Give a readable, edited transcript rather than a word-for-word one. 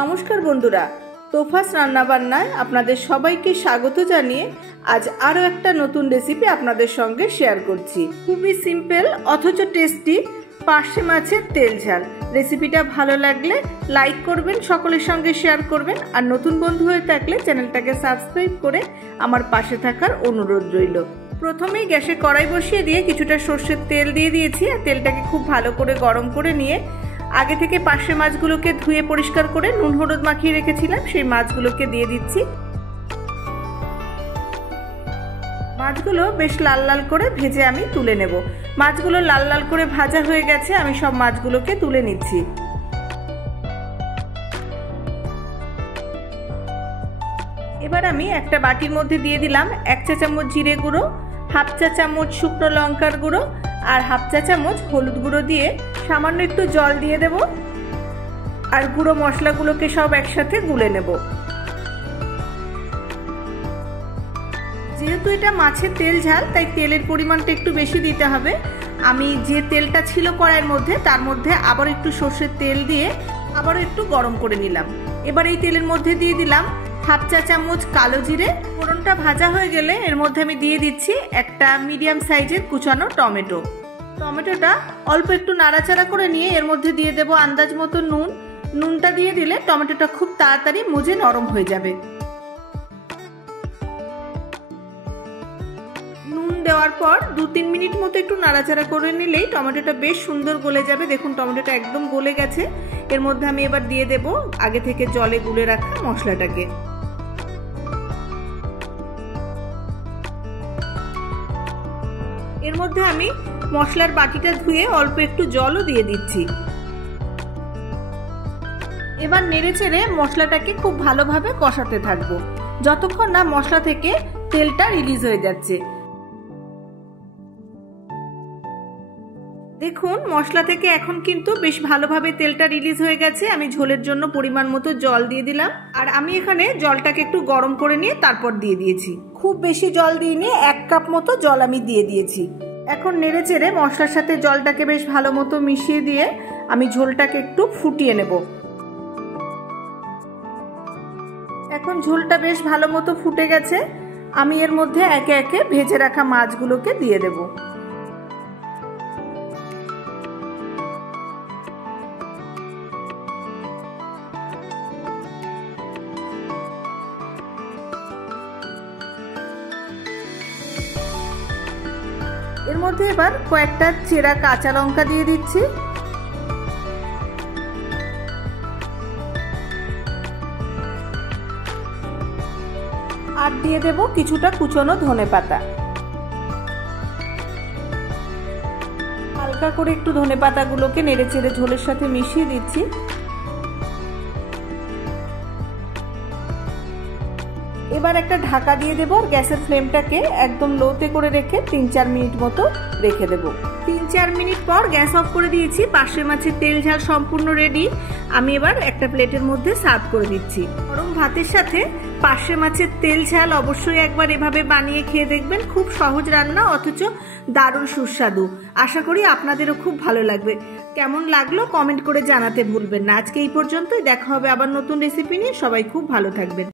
নমস্কার বন্ধুরা, তোফাস রান্নাবান্নায় আপনাদের সবাইকে স্বাগত জানিয়ে আজ আরও একটা নতুন রেসিপি আপনাদের সঙ্গে শেয়ার করছি। খুবই সিম্পল অথচ টেস্টি পার্শে মাছের তেল ঝাল। রেসিপিটা ভালো লাগলে লাইক করবেন, সকলের সঙ্গে শেয়ার করবেন, আর নতুন বন্ধু হয়ে থাকলে চ্যানেলটাকে সাবস্ক্রাইব করে আমার পাশে থাকার অনুরোধ রইল। প্রথমেই গ্যাসে কড়াই বসিয়ে দিয়ে কিছুটা সর্ষের তেল দিয়ে দিয়েছি, আর তেলটাকে খুব ভালো করে গরম করে নিয়ে আগে থেকে পার্শে মাছগুলোকে ধুয়ে পরিষ্কার করে নুন হলুদ মাখিয়ে রেখেছিলাম, সেই মাছগুলোকে দিয়ে দিচ্ছি। মাছগুলো বেশ লাল লাল করে ভেজে আমি তুলে নেব। মাছগুলো লাল লাল করে ভাজা হয়ে গেছে, আমি সব মাছগুলোকে তুলে নিচ্ছি। এবার আমি একটা বাটির মধ্যে দিয়ে দিলাম 1 চা চামচ জিরে গুঁড়ো, 1/2 চা চামচ শুকনো লঙ্কার গুঁড়ো আর 1/2 চা চামচ হলুদ গুঁড়ো দিয়ে সামান্য একটু জল দিয়ে দেব, আর গুঁড়ো মশলাগুলোকে সব একসাথে গুলে নেব। যেহেতু এটা মাছের তেল ঝাল, তাই তেলের পরিমাণটা একটু বেশি দিতে হবে। আমি যে তেলটা ছিল কড়াইয়ের মধ্যে, তার মধ্যে আবার একটু সর্ষের তেল দিয়ে আবারও একটু গরম করে নিলাম। এবার এই তেলের মধ্যে দিয়ে দিলাম 1/2 চা চামচ কালো জিরে। ফোড়নটা ভাজা হয়ে গেলে এর মধ্যে আমি দিয়ে দিচ্ছি একটা মিডিয়াম সাইজের কুচানো টমেটো। টমেটোটা অল্প একটু নাড়াচাড়া করে নিয়ে এর মধ্যে দিয়ে দেব আন্দাজ মতো নুন। নুনটা দিয়ে দিলে টমেটোটা খুব তাড়াতাড়ি মজে নরম হয়ে যাবে। নুন দেওয়ার পর 2-3 মিনিট মতো একটু নাড়াচাড়া করে নিলেই টমেটোটা বেশ সুন্দর গলে যাবে। দেখুন টমেটোটা একদম গলে গেছে। এর মধ্যে আমি এবার দিয়ে দেব আগে থেকে জলে গুলে রাখা মশলাটাকে। এর মধ্যে আমি মশলার বাটিটা ধুয়ে অল্প একটু জলও দিয়ে দিচ্ছি। এবার নেড়েচেড়ে মশলাটাকে খুব ভালোভাবে কষাতে থাকবো, যতক্ষণ না মশলা থেকে তেলটা রিলিজ হয়ে যাচ্ছে। দেখুন মশলা থেকে এখন কিন্তু বেশ ভালোভাবে তেলটা রিলিজ হয়ে গেছে। আমি ঝোলের জন্য পরিমাণ মতো জল দিয়ে দিলাম, আর আমি এখানে জলটাকে একটু গরম করে নিয়ে তারপর দিয়ে দিয়েছি। খুব বেশি জল দিইনি, 1 কাপ মতো জল আমি দিয়ে দিয়েছি। এখন নেড়েচেড়ে মশলার সাথে জলটাকে বেশ ভালো মতো মিশিয়ে দিয়ে আমি ঝোলটাকে একটু ফুটিয়ে নেব। এখন ঝোলটা বেশ ভালো মতো ফুটে গেছে। আমি এর মধ্যে একে একে ভেজে রাখা মাছগুলোকে দিয়ে দেব। এর মধ্যে এবার কয়েকটা চেরা কাঁচা লঙ্কা দিয়ে দিচ্ছি। আর দিয়ে দেব কিছুটা কুচনো ধনেপাতা। হালকা করে একটু ধনেপাতাগুলোকে নেড়েচেড়ে ঝোলের সাথে মিশিয়ে দিচ্ছি। এবার একটা ঢাকা দিয়ে দেবো, গ্যাসের ফ্লেমটাকে একদম লোতে করে রেখে 3-4 মিনিট মতো রেখে দেব। 3-4 মিনিট পর গ্যাস অফ করে দিয়েছি। পার্শে মাছের তেল ঝাল সম্পূর্ণ রেডি। আমি এবার একটা প্লেটের মধ্যে সার্ভ করে দিচ্ছি। গরম ভাতের সাথে পার্শে মাছের তেল ঝাল অবশ্যই একবার এভাবে বানিয়ে খেয়ে দেখবেন। খুব সহজ রান্না, অথচ দারুণ সুস্বাদু। আশা করি আপনাদেরও খুব ভালো লাগবে। কেমন লাগলো কমেন্ট করে জানাতে ভুলবেন না। আজকে এই পর্যন্তই, দেখা হবে আবার নতুন রেসিপি নিয়ে। সবাই খুব ভালো থাকবেন।